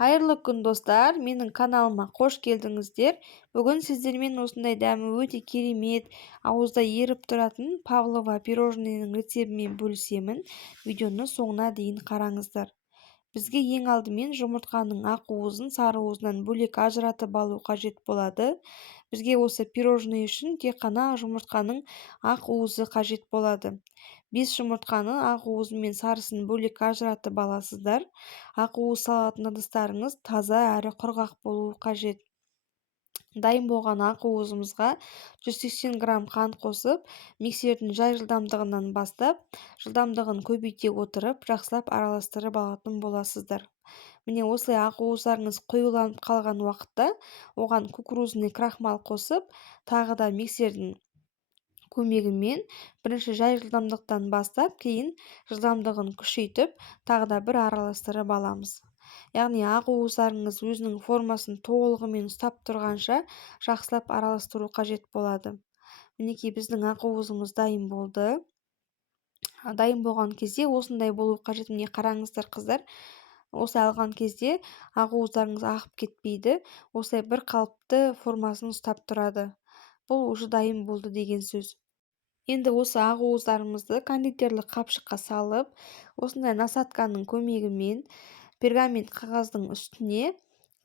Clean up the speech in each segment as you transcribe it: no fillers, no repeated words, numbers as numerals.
Қайырлы күн достар, менің каналыма қош келдіңіздер. Бүгін сіздермен осындай дәмі өте керемет, ауызда еріп тұратын павлова пирожныйның рецебімен бөлісемін. Видеоны соңына дейін қараңыздар. Бізге ең алдымен жұмыртқаның ақ уызын сары уызынан бөлек ажыратып алу қажет болады. Бізге осы пирожный үшін тек қана жұмыртқаның ақ уызы қажет болады. 5 жұмыртқаны ақ уызы мен сарысын бөлек ажыратып аласыздар. Ақ уыз салатын ыдыстарыңыз таза әрі құрғақ болуы қажет. Дайын болған ақ уызымызға 180 грамм қант қосып, миксердің жай жылдамдығынан бастап, жылдамдығын көбейте отырып, жақсылап араластырып алатын боласыздар. Міне осылай ақ уыздарыңыз қоюланып қалған уақытта оған кукурузный крахмал қосып, тағы да миксердің көмегімен бірінші жай жылдамдықтан бастап, кейін жылдамдығын күшейтіп, тағы да бір араластырып аламыз. Яғни ақ уыздарыңыз өзінің формасын толығымен ұстап тұрғанша жақсылап араластыру қажет болады. Мінекей біздің ақ уызымыз дайын болды. Дайын болған кезде осындай болу қажет. Міне қараңыздар қыздар. Осылай алған кезде ақ уыздарыңыз ағып кетпейді. Осылай бір қалыпты формасын ұстап тұрады. Бұл уже дайын болды деген сөз. Енді осы ақ уыздарымызды кондитерлік қапшыққа салып, осындай насатканың көмегімен пергамент қағаздың үстіне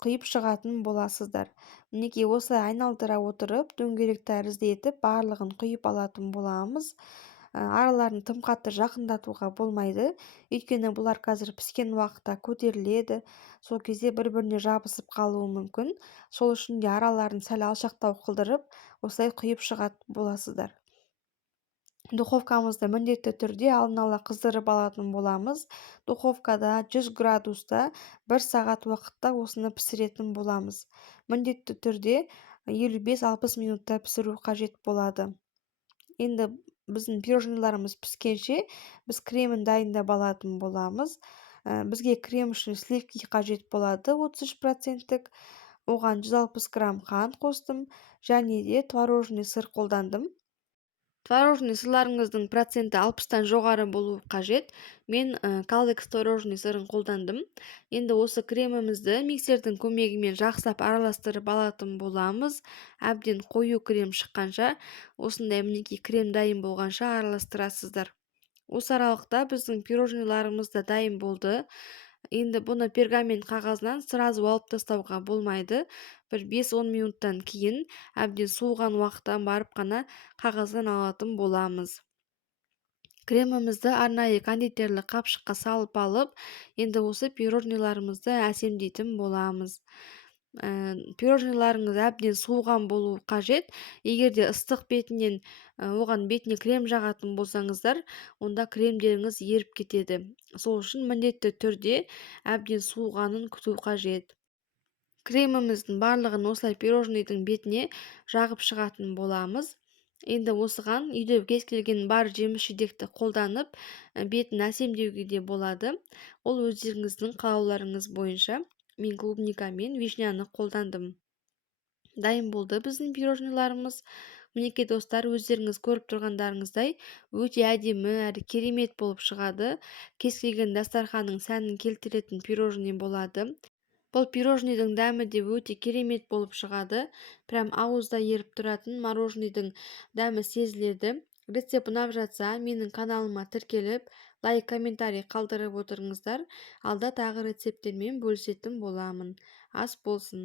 құйып шығатын боласыздар. Мінекей осылай айналдыра отырып, дөңгелек тәрізді етіп барлығын құйып алатын боламыз. Араларын тым қатты жақындатуға болмайды, өйткені бұлар қазір піскен уақытта көтеріледі, сол кезде бір-біріне жабысып қалуы мүмкін. Сол үшін де араларын сәл алшақтау қылдырып, осылай құйып шығатын боласыздар. Духовкамызды міндетті түрде алдын ала қыздырып алатын боламыз. Духовкада 100 градуста 1 сағат уақытта осыны пісіретін боламыз. Міндетті түрде 55-60 минутта пісіру қажет болады. Енді біздің пирожныйларымыз піскенше біз кремін дайындап алатын боламыз. Бізге крем үшін сливки қажет болады 33%. Оған 160 грамм қант қостым және де творожный сыр қолдандым. Творожный сырларыңыздың проценті 60-тан жоғары болуы қажет. Мен калдекс творожный сырын қолдандым. Енді осы кремімізді миксердің көмегімен жақсылап араластырып алатын боламыз. Әбден қою крем шыққанша, осындай мінекей крем дайын болғанша араластырасыздар. Осы аралықта біздің пирожныйларымыз да дайын болды. Енді бұны пергамент қағазынан сразу алып тастауға болмайды. Бір 5-10 минуттан кейін әбден суыған уақыттан барып қана қағаздан алатын боламыз. Кремімізді арнайы кондитерлік қапшыққа салып алып, енді осы пирожныйларымызды әсемдейтін боламыз. Пирожныйларыңыз әбден суыған болуы қажет. Егер де ыстық бетінен оған бетіне крем жағатын болсаңыздар, онда кремдеріңіз еріп кетеді. Сол үшін міндетті түрде әбден суығанын күту қажет. Креміміздің барлығын осылай пирожныйдың бетіне жағып шығатын боламыз. Енді осыған үйде кез келген бар жеміс-жидекті қолданып, бетін әсемдеуге де болады. Ол өздеріңіздің қалауларыңыз бойынша. Мен клубника мен вишняны қолдандым. Дайын болды біздің пирожныйларымыз. Мінекей достар, өздеріңіз көріп тұрғандарыңыздай өте әдемі әрі керемет болып шығады. Кез келген дастарханның сәнін келтіретін пирожный болады. Бұл пирожныйдың дәмі де өте керемет болып шығады. Прям ауызда еріп тұратын мороженыйдың дәмі сезіледі. Рецепт ұнап жатса, менің каналыма тіркеліп, лайк, комментарий қалдырып отырыңыздар. Алда тағы рецепттермен бөлісетін боламын. Ас болсын.